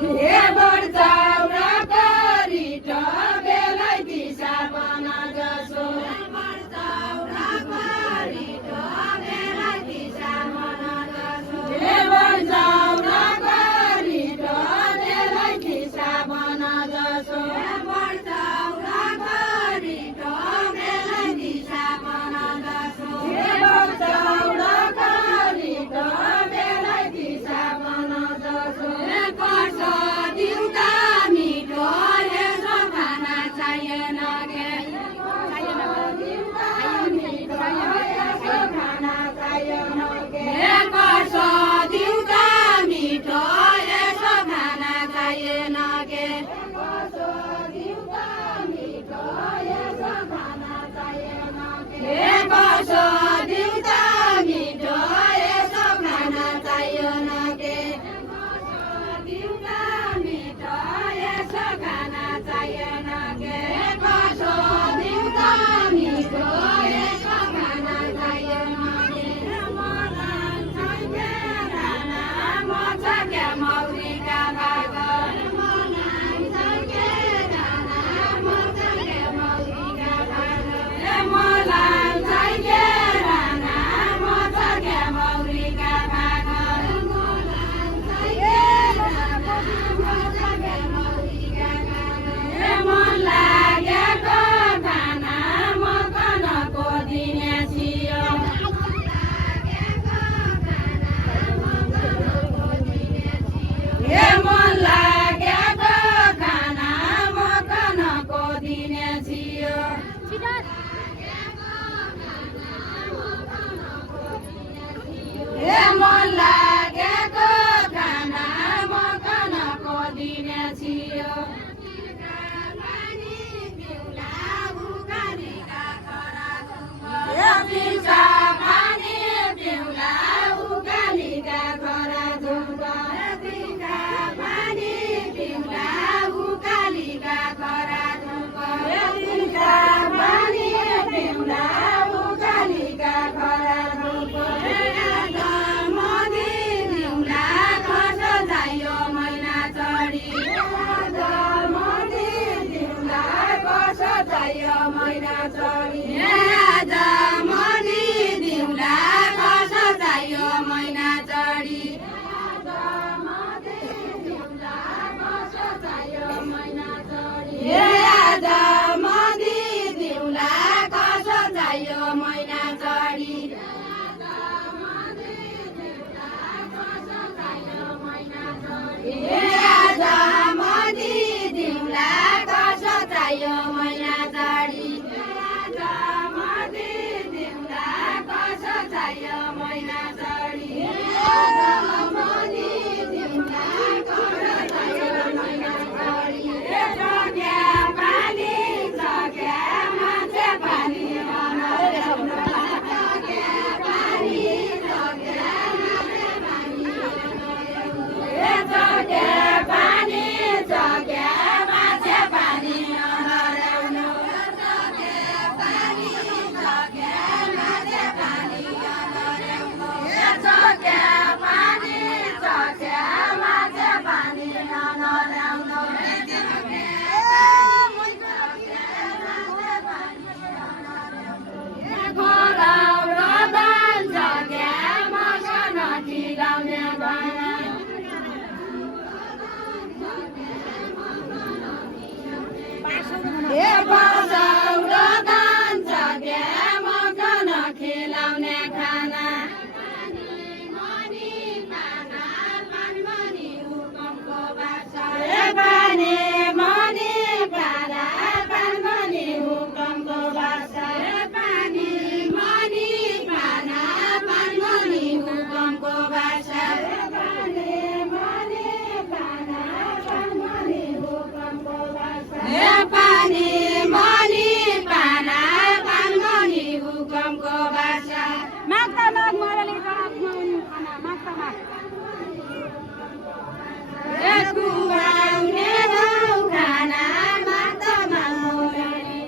हे बढ्चाउरा गरिट बेलै दिशा बन जसो बढ्चाउरा गरिट बेलै दिशा बन जसो हे बढ्चाउरा गरिट बेलै दिशा बन जसो बढ्चाउरा गरिट बेलै दिशा बन जसो हे बढ्चाउरा गरिट बेलै दिशा बन जसो पर्छ दिउँदा मिठो यसो खाना चाहिएन के खाना चाहिएन के पर्छ दिउँदा मिठो यसो खाना चाहिएन के पर्छ दिउँदा मिठो यसो खाना चाहिएन के पर्छ दिउँदा मिठो यसो खाना चाहिएन के दिउँदा मिठो यसो खाना चाहिएन के पर्छ दिउँदा मिठो यसो खाना चाहिएन के मलाई छैके राना म छ क्या मौरीका भाग मलाई छैके राना म छ क्या मौरीका भाग मलाई छैके राना म छ क्या मौरीका भाग मलाई छैके राना म छ क्या मौरीका भाग मन लागेको खाना म कनको दिने छियो हे मन लागेको खाना म कनको दिने छियो हे मन लागेको खाना म कनको दिने छियो पिल्चा पानी पिउला उकालीका खरा धुङ्गा पिल्चा पानी पिउला उकालीका खरा धुङ्गा पिल्चा पानी पिउला उकालीका खरा धुङ्गा मदी दिउँला खस चाहियो मैना चढी मदी दिउँला खस चाहियो मैना चढी मदी दिउँला खस चाहियो मैना चढी मदी दिउँला खस चाहियो मैना चढी मदी दिउँला खस चाहियो मैना चढी मदी दिउँला खस चाहियो मैना चढी मदी दिउँला खस चाहियो मैना चढी मदी दिउँला खस चाहियो मैना चढी मदी दिउँला खस चाहियो मैना चढी जग्या पानी जग्या मान्छे पानी जग्या पानी जग्या मान्छे पानी जग्या पानी जग्या मान्छे पानी नहराउनु जग्या पानी जग्या मान्छे पानी नहराउनु जग्या पानी जग्या मान्छे पानी नहराउनु खोलाउ रदान जग्या मसन चिलाउने भएन हे बसाउ रदान जग्या मकन खिलाउने खाना हे पानी मनी पारा पानमनी हुकमको बासा हे पानी मनी पारा पानमनी हुकमको बासा हे पानी मनी पारा पानमनी हुकमको बासा हे पानी मनी पारा पानमनी हुकमको बासा माग्दा माग मरली खाना माग्दा माग हे कुवाउने गाउँ खाना माग्दा माग मरली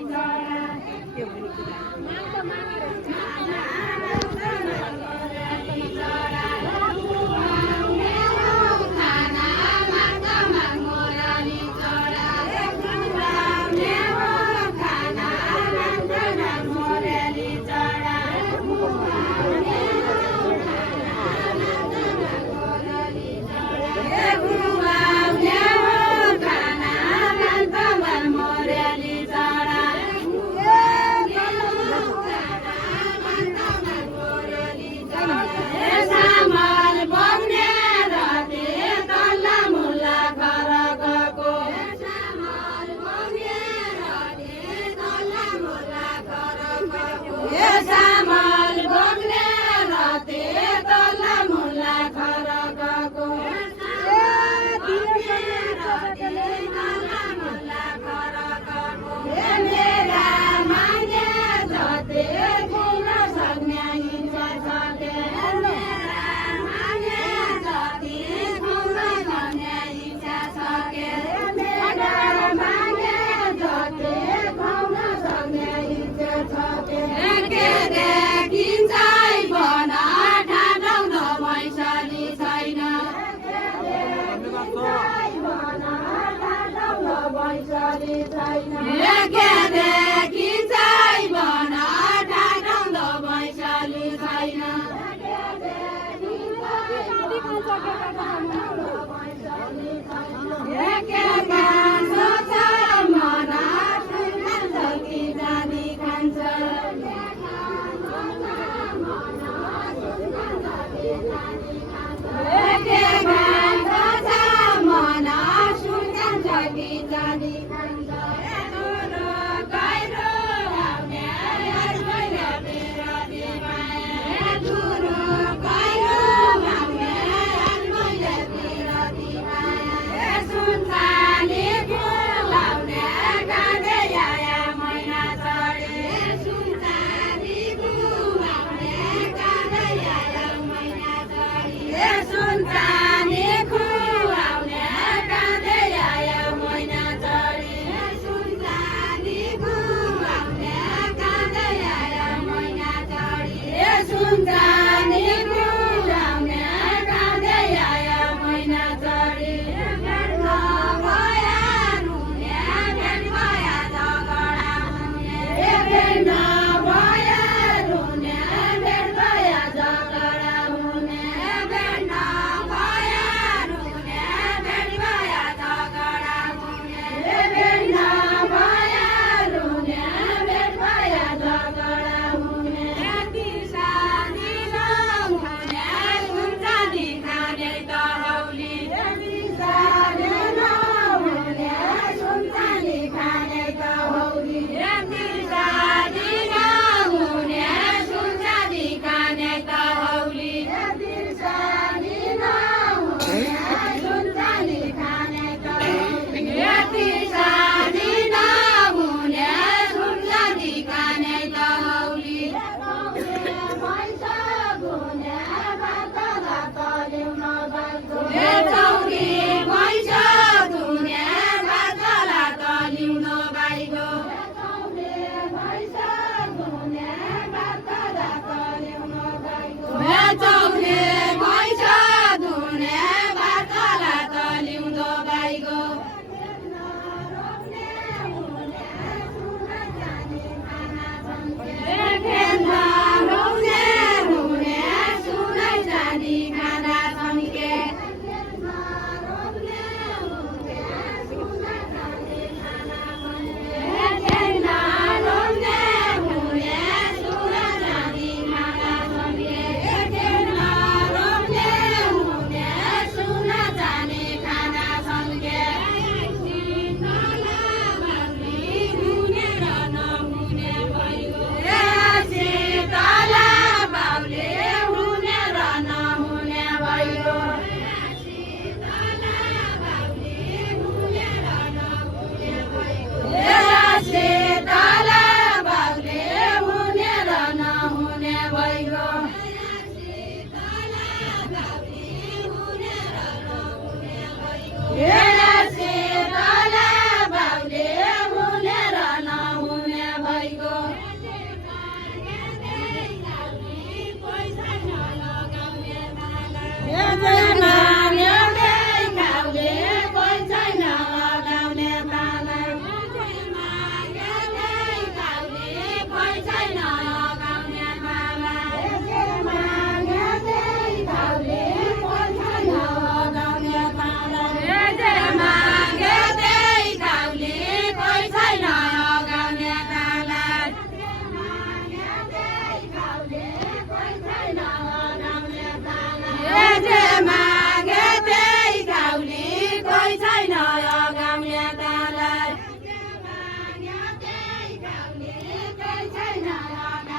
चरा एकेका